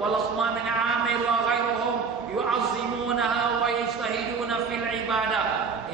والأخمام من عامر وغيرهم يعظمونها ويجتهدون في العبادة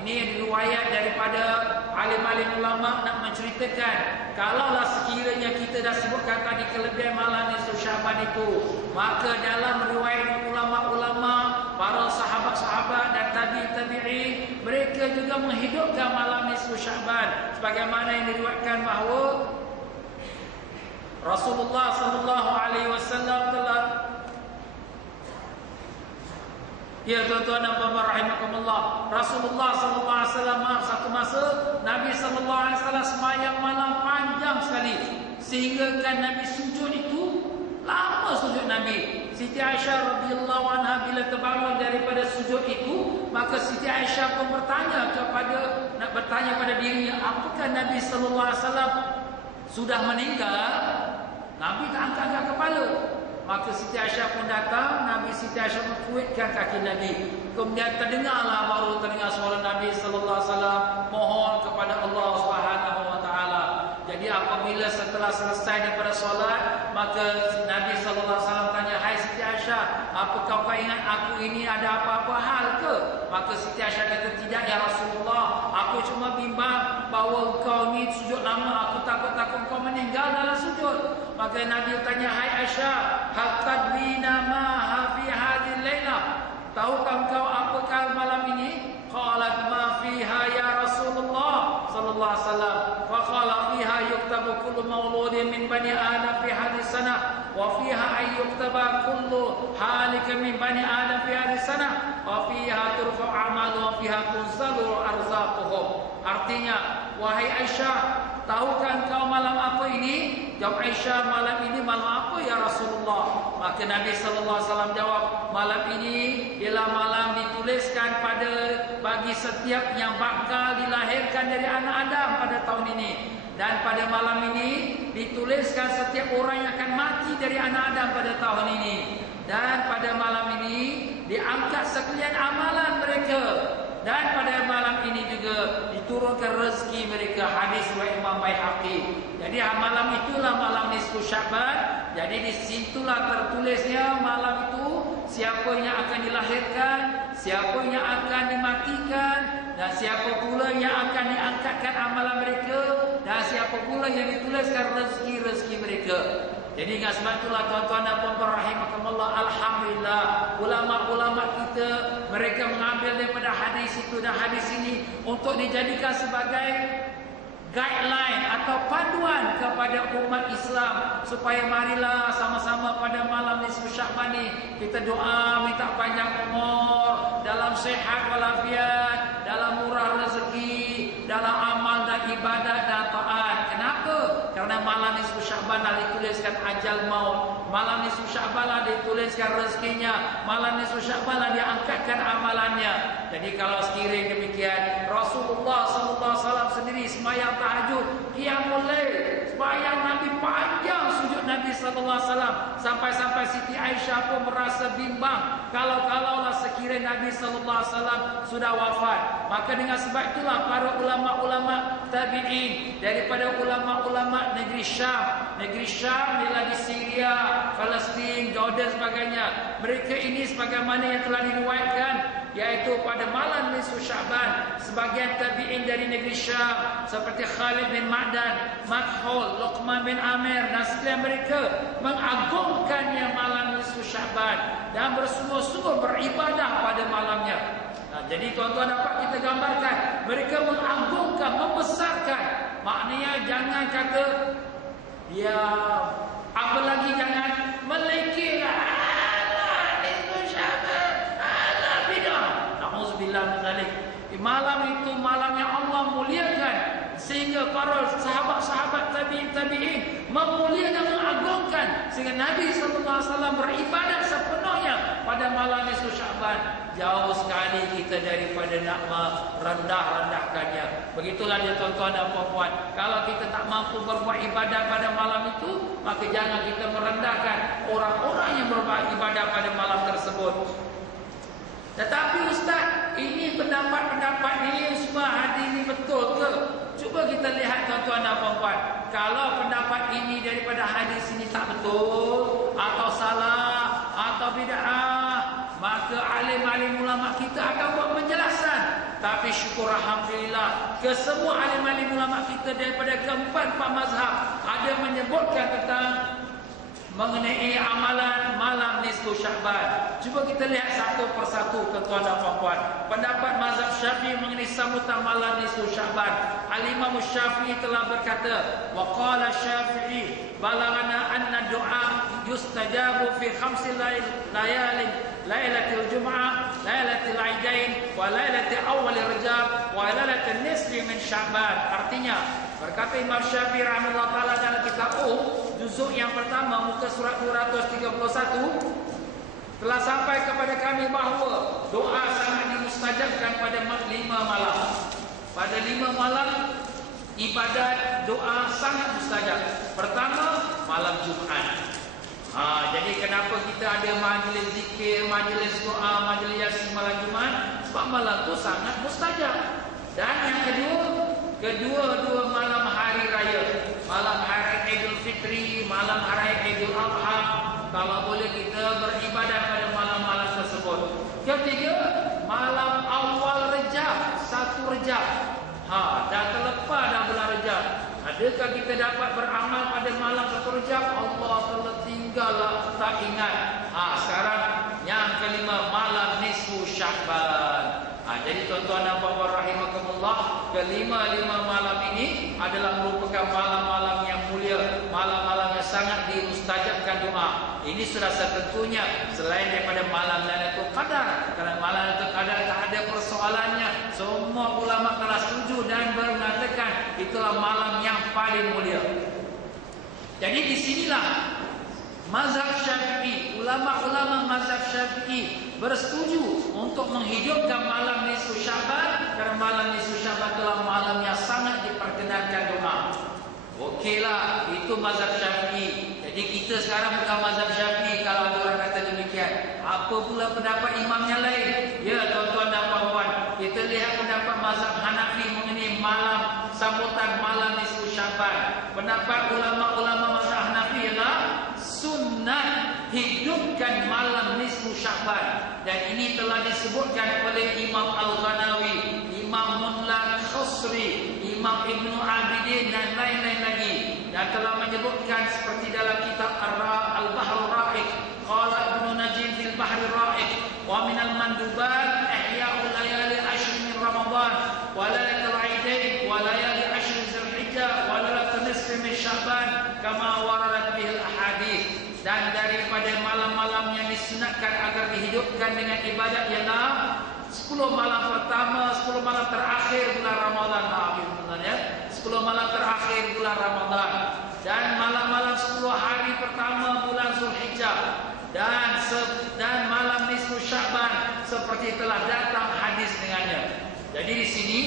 ini riwayat daripada alim-alim ulama nak menceritakan kalaulah sekiranya kita dah sebutkan tadi kelebihan malam nisfu Syaban itu maka dalam riwayat ulama-ulama para sahabat-sahabat dan tabi-tabi'in mereka juga menghidupkan malam nisfu Syaban sebagaimana yang diriwayatkan bahawa Rasulullah sallallahu alaihi wasallam telah Ya tuan-tuan dan puan-puan rahimakumullah. Rasulullah sallallahu alaihi wasallam satu masa Nabi sallallahu alaihi wasallam semayang malam panjang sekali sehingga kan Nabi sujud itu lama sujud Nabi. Siti Aisyah radhiyallahu anha bila terbangun daripada sujud itu, maka Siti Aisyah pun bertanya kepada nak bertanya pada dirinya, apakah Nabi sallallahu alaihi wasallam sudah meninggal? Nabi tak angkat-angkat kepala. Maka Siti Aisyah pun datang, Nabi Siti Aisyah menguatkan kaki Nabi. Kemudian terdengarlah baru terdengar suara Nabi sallallahu alaihi wasallam mohon kepada Allah Subhanahu wa taala. Jadi apabila setelah selesai daripada solat, maka Nabi sallallahu alaihi wasallam tanya, "Hai Siti Aisyah, apakah kau ingat aku ini ada apa-apa hal ke?" Maka Siti Aisyah kata, "Tidak ya Rasulullah, aku cuma bimbang bahawa kau ni sujud lama, aku takut-takut kau meninggal dalam sujud." Maka Nabi tanya, "Hai Aisyah, hal tadrina ma fi hadhihi lailah?" Tahukah kau apakah malam ini? Qalat ma fiha ya Rasulullah sallallahu alaihi wasallam. Fa qala fiha yuktabu kullu mauludin min bani Adam fi hadhihi sanah wa fiha ay yuktaba kullu halik min bani Adam fi hadhihi sanah wa fiha turfa amalu wa fiha tunzalu arzaquhum. Artinya, wahai Aisyah, tahukah kau malam apa ini? Jawab Aisyah, malam ini malam apa ya Rasulullah? Maka Nabi sallallahu alaihi wasallam jawab, malam ini ialah malam dituliskan pada bagi setiap yang bakal dilahirkan dari anak Adam pada tahun ini. Dan pada malam ini dituliskan setiap orang yang akan mati dari anak Adam pada tahun ini. Dan pada malam ini diangkat sekalian amalan mereka. Dan pada diturunkan rezeki mereka hadis riwayat Imam Baihaqi. Jadi malam itulah malam nisfu Syaban. Jadi di situlah tertulisnya malam itu siapa yang akan dilahirkan, siapa yang akan dimatikan dan siapa pula yang akan diangkatkan amalan mereka dan siapa pula yang dituliskan rezeki-rezeki mereka. Jadi ingat sebab itulah tuan-tuan dan puan-puan rahimakumullah alhamdulillah ulama-ulama kita mereka mengambil daripada hadis itu dan hadis ini untuk dijadikan sebagai guideline atau panduan kepada umat Islam supaya marilah sama-sama pada malam nisfu Syakban ni kita doa minta panjang umur dalam sehat walafiat dalam murah rezeki dalam amal dan ibadat dan taat. Kenapa? Kerana malam nisfu Syakban dah dituliskan ajal maut. Malam nisfu Syakban lah dituliskan rezekinya. Malam nisfu Syakban lah diangkatkan amalannya. Jadi kalau sekiranya demikian Rasulullah wasallam sendiri semayang tahajud qiyamul lail sembahyang Nabi panjang sujud Nabi sallallahu alaihi wasallam. Sampai-sampai Siti Aisyah pun merasa bimbang. Kalau-kalaulah sekiranya Nabi sallallahu alaihi wasallam sudah wafat. Maka dengan sebab itulah para ulama-ulama tabi'in daripada ulama-ulama negeri Syam. Negeri Syam ialah di Syria Palestin Jordan sebagainya. Mereka ini sebagaimana yang telah diriwayatkan yaitu pada malam nisfu Syaban sebagian tabi'in dari negeri Syam seperti Khalid bin Ma'dan, Makhul, Luqman bin Amir dan sekalian mereka mengagungkannya malam nisfu Syaban dan bersungguh-sungguh beribadah pada malamnya. Nah, jadi tuan-tuan dapat kita gambarkan mereka mengagungkan, membesarkan. Maknanya jangan kata dia apa Malam itu malam yang Allah muliakan sehingga para sahabat-sahabat tabi'in tabi'in memuliakan mengagungkan sehingga Nabi sallallahu alaihi wasallam beribadat sepenuhnya pada malam nisfu Syaban. Jauh sekali kita daripada nak merendah-rendahkannya. Begitulah dia tuan-tuan dan puan-puan. Kalau kita tak mampu berbuat ibadat pada malam itu, maka jangan kita merendahkan orang-orang yang berbuat ibadat pada malam tersebut. Tetapi Ustaz, ini pendapat-pendapat ini semua hadis ini betul ke? Cuba kita lihat tuan-tuan dan puan-puan. Kalau pendapat ini daripada hadis ini tak betul atau salah bid'ah maka alim-alim ulama kita akan buat penjelasan tapi syukur alhamdulillah ke semua alim-alim ulama kita daripada keempat-empat mazhab ada menyebutkan tentang mengenai amalan malam nisfu Syaban. Cuba kita lihat satu persatu tuan dan puan-puan. Pendapat mazhab Syafi'i mengenai sambutan malam nisfu Syaban. Al-Imam Syafi'i telah berkata, wa qala Syafi'i balagana anna du'a yustajabu fi khamsi layalin lailatul jum'ah lailatul aidain wa lailatul awwal rajab wa lailatul nisfi min Syaban. Artinya, berkata Imam Syafi'i rahimahullah taala dalam kitab Um juzuk yang pertama muka surat 231 telah sampai kepada kami bahawa doa sangat dimustajabkan pada lima malam. Pada lima malam ibadat doa sangat mustajab. Pertama malam Jumaat. Ha, jadi kenapa kita ada majlis zikir, majlis doa, majlis yasin malam Jumaat? Sebab malam tu sangat mustajab. Dan yang kedua, kedua-dua malam hari Idul Fitri, malam hari Idul Adha, kalau boleh kita beribadah pada malam-malam tersebut. Ketiga, malam awal Rejab, satu Rejab. Ha, dah terlepas dah bulan Rejab. Adakah kita dapat beramal pada malam satu Rejab? Allah telah tinggallah tak ingat. Ha, sekarang yang kelima malam nisfu Syakban. Ha, jadi tuan-tuan dan puan-puan rahimakumullah, kelima-lima malam ini adalah merupakan malam-malam yang mulia, malam-malam yang sangat dimustajabkan doa. Ini sudah setentunya selain daripada malam Lailatul Qadar. Kerana malam Lailatul Qadar tak ada persoalannya. Semua ulama telah setuju dan mengatakan itulah malam yang paling mulia. Jadi di sinilah mazhab Syafi'i, ulama-ulama mazhab Syafi'i bersetuju untuk menghidupkan malam nisfu Syaban kerana malam nisfu Syaban adalah malam yang sangat diperkenankan doa. Okeylah, itu mazhab Syafi'i. Jadi kita sekarang bukan mazhab Syafi'i kalau ada orang kata demikian. Apa pula pendapat imam yang lain? Ya, tuan-tuan dan puan-puan, kita lihat pendapat mazhab Hanafi mengenai malam sambutan malam nisfu Syaban. Pendapat ulama-ulama mazhab Hanafi ialah sunnah hidupkan malam nisfu Syaban dan ini telah disebutkan oleh Imam Al-Ghanawi, Imam Munla Khusri, Imam Ibn Abidin dan lain-lain lagi. Dan telah menyebutkan seperti dalam kitab Al-Bahr Ra'iq qala Ibn Najim fil Bahr Ra'iq wa min al-mandubat ihya'ul layali ashr min Ramadan wa lailatul aidain wa layali ashr Zulhijjah wa lailatul nisfi min Syaban kama waradat bihil ahadith dan daripada malam-malam yang disunatkan agar dihidupkan dengan ibadat ialah 10 malam pertama, 10 malam terakhir bulan Ramadan. Maaf ya. 10 malam terakhir bulan Ramadan dan malam-malam 10 hari pertama bulan Zulhijjah dan dan malam nisfu Syaban seperti telah datang hadis dengannya. Jadi di sini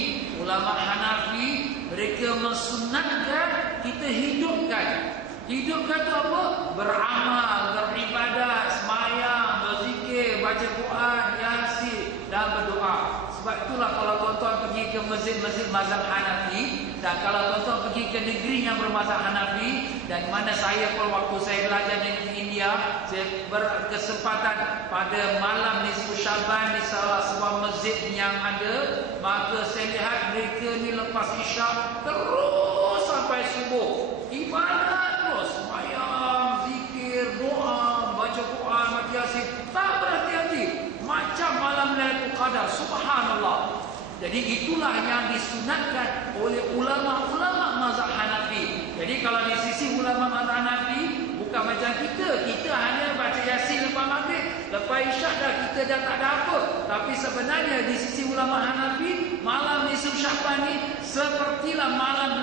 ulama Hanafi mereka mensunatkan kita hidupkan Hidup kata apa? Beramal, beribadah, semayang, berzikir, baca Quran, yasin dan berdoa. Sebab itulah kalau tuan-tuan pergi ke masjid-masjid mazhab Hanafi dan kalau tuan-tuan pergi ke negeri yang bermazhab Hanafi dan mana saya pun waktu saya belajar di India, saya berkesempatan pada malam di Syaban di salah sebuah masjid yang ada, maka saya lihat mereka ni lepas isyak terus sampai subuh. Ibadah doa, baca Quran, mati yasin, tak berhati-hati. Macam malam Lailatul Qadar, subhanallah. Jadi itulah yang disunatkan oleh ulama-ulama mazhab Hanafi. Jadi kalau di sisi ulama mazhab Hanafi bukan macam kita, kita hanya baca Yasin lepas maghrib, lepas Isyak dah kita dah tak ada apa. Tapi sebenarnya di sisi ulama Hanafi, malam nisfu Syaban ni sepertilah malam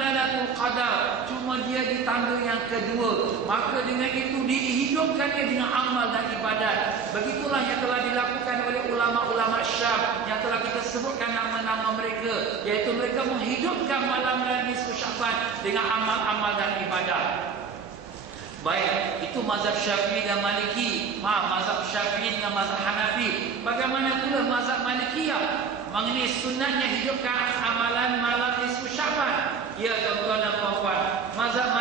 Qadar, cuma dia di tangga yang kedua. Maka dengan itu dihidupkannya dengan amal dan ibadat. Begitulah yang telah dilakukan oleh ulama-ulama Syam yang telah kita sebutkan nama nama mereka yaitu mereka menghidupkan malam dan nisfu Syaban dengan amal-amal dan ibadah. Baik, itu mazhab Syafi'i dan Maliki. Maaf, mazhab Syafi'i dan mazhab Hanafi. Bagaimana pula mazhab Malikiyah mengenai sunatnya hidupkan amalan malam nisfu Syaban? Ya, tuan-tuan dan puan-puan. Mazhab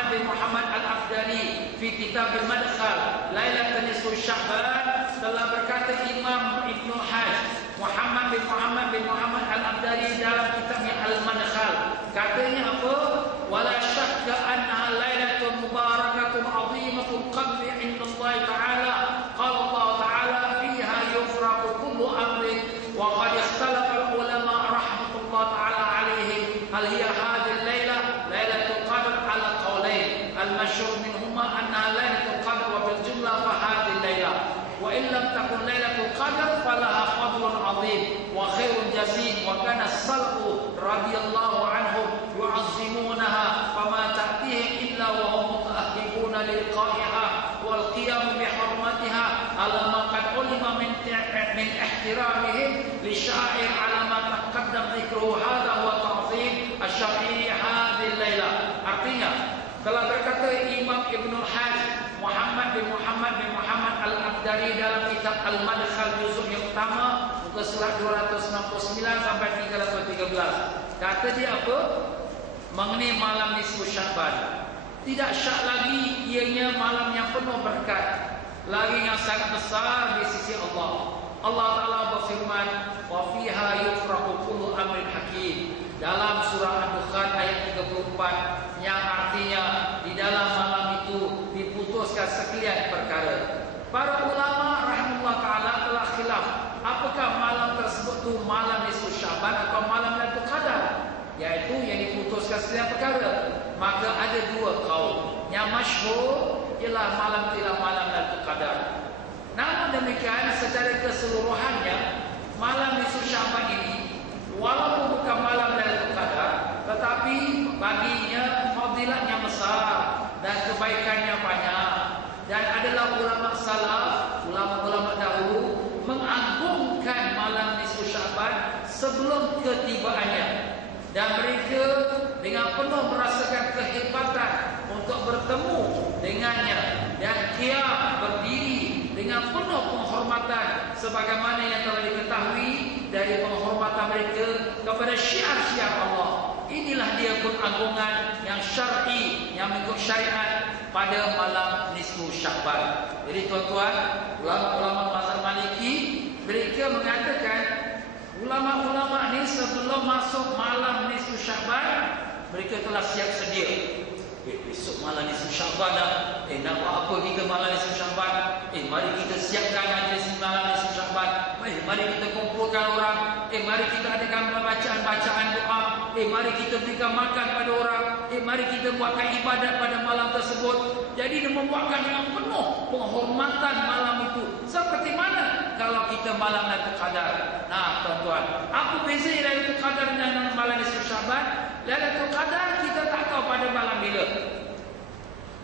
Imam bin Muhammad Al-Afdali fi kitab al-madkhal lailatul nisfu sya'ban telah berkata Imam Ibnu Hajj Muhammad bin Muhammad bin Muhammad Al-Abdari dalam kitabnya Al-Madkhal. Katanya apa? Wala syakka annaha lailatul mubarakatun azimatul qadri inda Allah taala عظيم وخير جسيم وكان السلف رضي الله عنهم يعظمونها فما تأتيهم إلا وهم متأهبون للقائها والقيام بحرمتها. على ما قد علم من من احترامهم للشاعر على ما تقدم ذكره. هذا هو تعظيم الشرعي هذه الليلة. artinya telah berkata Imam Ibn Hajj Muhammad bin Muhammad bin Muhammad Al-Abdari dalam kitab Al-Madkhal juzuk yang pertama. Muka surat 269 sampai 313. Kata dia apa? Mengenai malam nisfu Syaban. Tidak syak lagi ianya malam yang penuh berkat, lagi yang sangat besar di sisi Allah. Allah Taala berfirman, "Wa fiha yufraqu kullu amrin hakim." Dalam surah Ad-Dukhan ayat 34 yang artinya di dalam malam itu diputuskan sekalian perkara. Para ulama rahimahullah taala telah khilaf apakah malam tersebut tu malam nisfu Syaban atau malam Lailatul Qadar iaitu yang diputuskan sekalian perkara. Maka ada dua kaul. Yang masyhur ialah malam tidak malam Lailatul Qadar. Namun demikian secara keseluruhannya malam nisfu Syaban ini walaupun bukan malam Lailatul Qadar tetapi baginya fadilatnya besar dan kebaikannya banyak dan adalah ulama salaf ulama-ulama dahulu mengagungkan malam nisfu Syaban sebelum ketibaannya dan mereka dengan penuh merasakan kehebatan untuk bertemu dengannya dan kiam berdiri dengan penuh penghormatan sebagaimana yang telah diketahui dari penghormatan mereka kepada syiar-syiar Allah. Inilah dia pengagungan yang syar'i yang mengikut syariat pada malam nisfu Syakban. Jadi tuan-tuan, ulama-ulama mazhab Maliki mereka mengatakan ulama-ulama ni sebelum masuk malam nisfu Syakban mereka telah siap sedia Eh, besok malam ni Syakban dah. Eh, nak buat apa kita malam ni Syakban? Eh, mari kita siapkan majlis malam ni Syakban. Eh, mari kita kumpulkan orang. Eh, mari kita adakan bacaan-bacaan doa. Eh, mari kita berikan makan pada orang. Eh, mari kita buatkan ibadat pada malam tersebut. Jadi, dia membuatkan dengan penuh penghormatan malam itu. Seperti mana kalau kita malam Lailatul Qadar? Nah, tuan-tuan, apa beza Lailatul Qadar dengan malam nisfu Syaban? Lailatul Qadar kita tak tahu pada malam bila.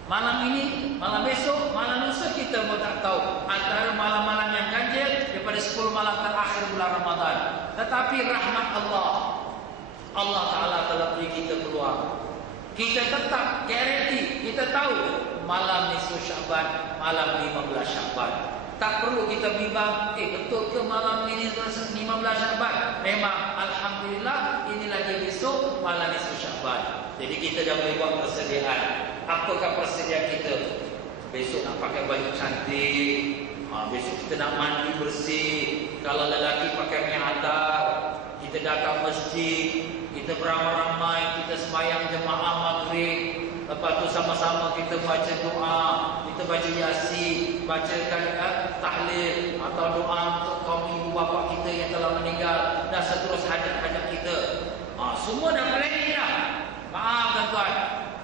Malam ini, malam besok, malam lusa kita pun tak tahu. Antara malam-malam yang ganjil daripada 10 malam terakhir bulan Ramadan. Tetapi rahmat Allah. Allah Ta'ala telah beri kita peluang. Kita tetap garanti, kita tahu malam nisfu Syaban, malam 15 Syaban. Tak perlu kita bimbang, eh betul ke malam ini 15 Syaban? Memang Alhamdulillah inilah dia besok malam nisfu Syaban. Jadi kita dah boleh buat persediaan. Apakah persediaan kita? Besok nak pakai baju cantik. Ha, besok kita nak mandi bersih. Kalau lelaki pakai minyak atar. Kita datang masjid. Kita beramai-ramai. Kita sembahyang jemaah maghrib. Lepas tu sama-sama kita baca doa. Kita baca yasin. Bacakan eh, tahlil. Atau doa untuk kaum ibu bapa kita yang telah meninggal. Dan seterus hajat-hajat kita. Ha, semua dah planning dah. Maaf tuan-tuan.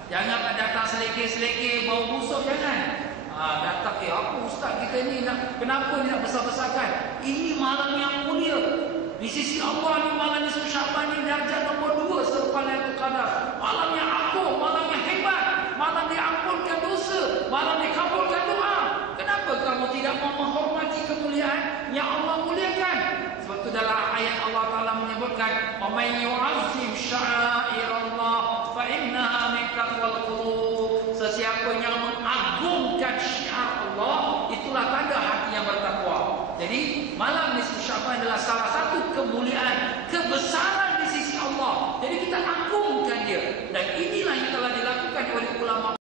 Jangan datang selekeh-selekeh bau busuk jangan. Ha, datang eh apa ustaz kita ni nak kenapa ni nak besar-besarkan? Ini malam yang mulia. Di sisi Allah ni malam ni Syaban ni darjat nombor dua selepas Lailatul Qadar. Malam yang agung, malam yang hebat, malam diampunkan dosa, malam dikabulkan doa. Kenapa kamu tidak mau menghormati kemuliaan yang Allah muliakan? Sebab itu dalam ayat Allah Menyebutkan, "Wa may yu'azzim sya'airallah fa innaha min taqwal qulub." Sesiapa yang mengagungkan syiar Allah, itulah tanda hati yang bertakwa. Jadi, malam nisfu Syaban adalah salah satu kemuliaan, kebesaran di sisi Allah. Jadi kita agungkan dia. Dan inilah yang telah dilakukan oleh ulama